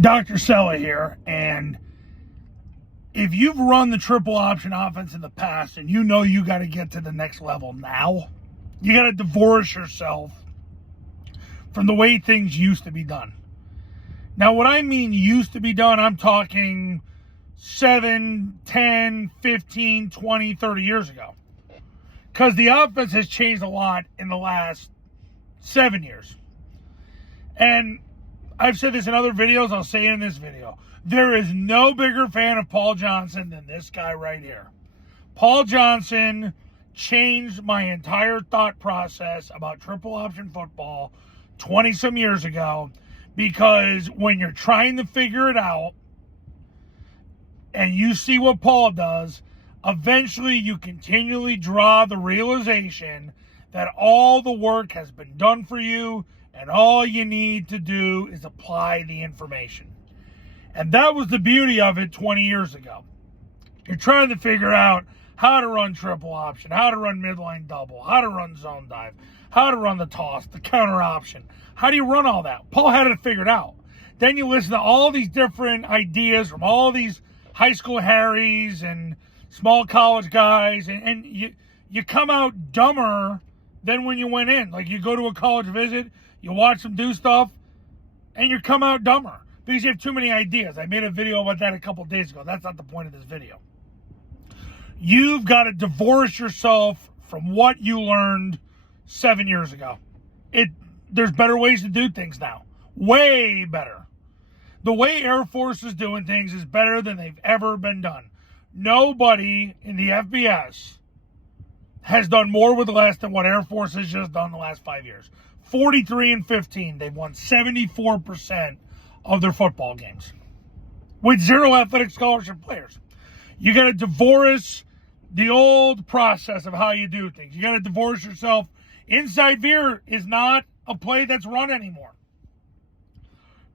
Dr. Sella here, and if you've run the triple option offense in the past and you know you got to get to the next level now, you got to divorce yourself from the way things used to be done. Now, what I mean used to be done, I'm talking 7, 10, 15, 20, 30 years ago. Because the offense has changed a lot in the last 7 years. And I've said this in other videos, I'll say it in this video. There is no bigger fan of Paul Johnson than this guy right here. Paul Johnson changed my entire thought process about triple option football 20-some years ago, because when you're trying to figure it out and you see what Paul does, eventually you continually draw the realization that all the work has been done for you and all you need to do is apply the information. And that was the beauty of it 20 years ago. You're trying to figure out how to run triple option, how to run midline double, how to run zone dive, how to run the toss, the counter option. How do you run all that? Paul had it figured out. Then you listen to all these different ideas from all these high school Harrys and small college guys, and you come out dumber than when you went in. Like, you go to a college visit, you watch them do stuff, and you come out dumber because you have too many ideas. I made a video about that a couple days ago. That's not the point of this video. You've got to divorce yourself from what you learned 7 years ago. There's better ways to do things now. Way better. The way Air Force is doing things is better than they've ever been done. Nobody in the FBS has done more with less than what Air Force has just done the last 5 years. 43-15. They've won 74% of their football games with 0 athletic scholarship players. You got to divorce the old process of how you do things. You got to divorce yourself. Inside veer is not a play that's run anymore.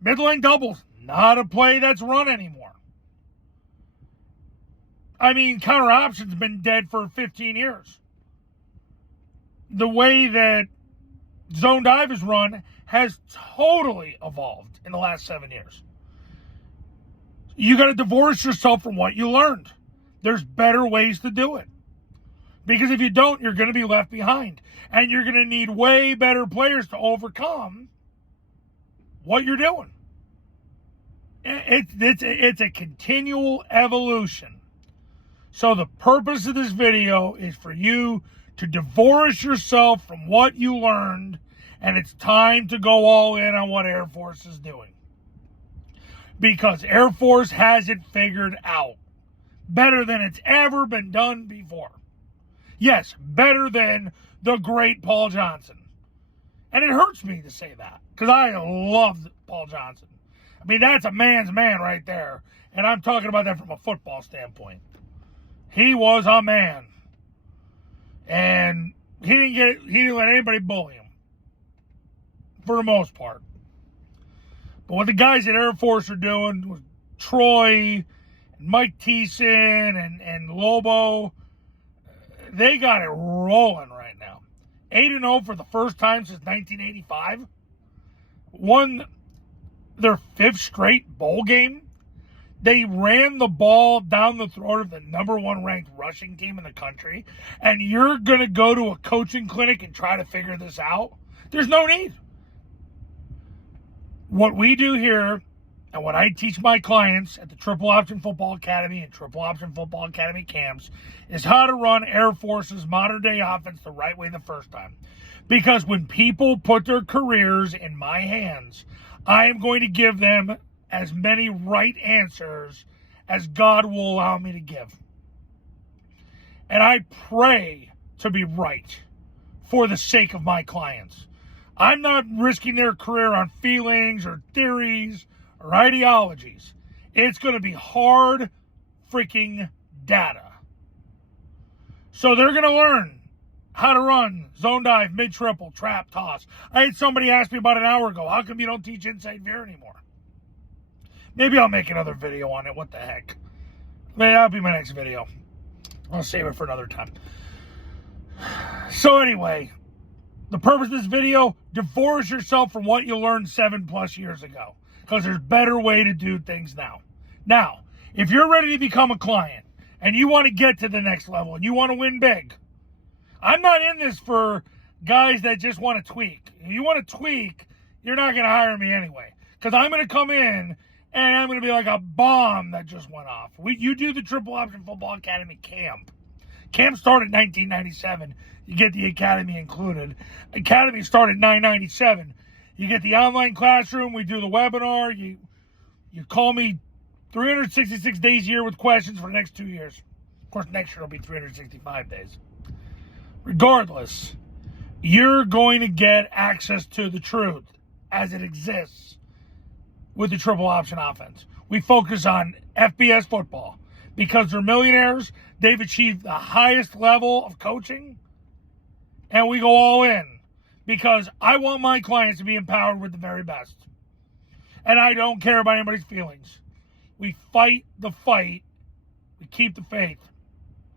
Midline doubles, not a play that's run anymore. I mean, counter option's been dead for 15 years. The way that zone dive is run has totally evolved in the last 7 years. You got to divorce yourself from what you learned. There's better ways to do it. Because if you don't, you're going to be left behind. And you're going to need way better players to overcome what you're doing. It's a continual evolution. So the purpose of this video is for you to divorce yourself from what you learned, and it's time to go all in on what Air Force is doing. Because Air Force has it figured out. Better than it's ever been done before. Yes, better than the great Paul Johnson. And it hurts me to say that, because I love Paul Johnson. I mean, that's a man's man right there. And I'm talking about that from a football standpoint. He was a man. And he didn't let anybody bully him. For the most part. But what the guys at Air Force are doing with Troy, and Mike Thiessen, and Lobo, they got it rolling right now. 8-0 for the first time since 1985. Won their 5th straight bowl game. They ran the ball down the throat of the number 1 ranked rushing team in the country. And you're going to go to a coaching clinic and try to figure this out? There's no need. What we do here, and what I teach my clients at the Triple Option Football Academy and Triple Option Football Academy camps, is how to run Air Force's modern-day offense the right way the first time. Because when people put their careers in my hands, I am going to give them as many right answers as God will allow me to give. And I pray to be right for the sake of my clients. I'm not risking their career on feelings or theories or ideologies. It's going to be hard freaking data. So they're going to learn how to run zone dive, mid triple, trap, toss. I had somebody ask me about an hour ago, how come you don't teach inside veer anymore? Maybe I'll make another video on it. What the heck? Maybe that'll be my next video. I'll save it for another time. So anyway, the purpose of this video, divorce yourself from what you learned 7+ years ago. because there's better way to do things now. Now, if you're ready to become a client and you want to get to the next level and you want to win big, I'm not in this for guys that just want to tweak. If you want to tweak, you're not going to hire me anyway, because I'm going to come in and I'm going to be like a bomb that just went off. You do the Triple Option Football Academy camp. Camp started in 1997. You get the academy included. Academy started in $997. You get the online classroom. We do the webinar. You call me 366 days a year with questions for the next 2 years. Of course, next year will be 365 days. Regardless, you're going to get access to the truth as it exists with the triple option offense. We focus on FBS football because they're millionaires. They've achieved the highest level of coaching, and we go all in because I want my clients to be empowered with the very best. And I don't care about anybody's feelings. We fight the fight, we keep the faith,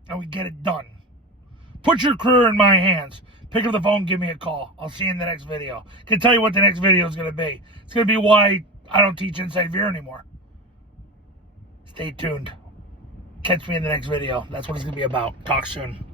and we get it done. Put your career in my hands. Pick up the phone, give me a call. I'll see you in the next video. I can tell you what the next video is going to be. It's going to be why I don't teach inside veer anymore. Stay tuned. Catch me in the next video. That's what it's going to be about. Talk soon.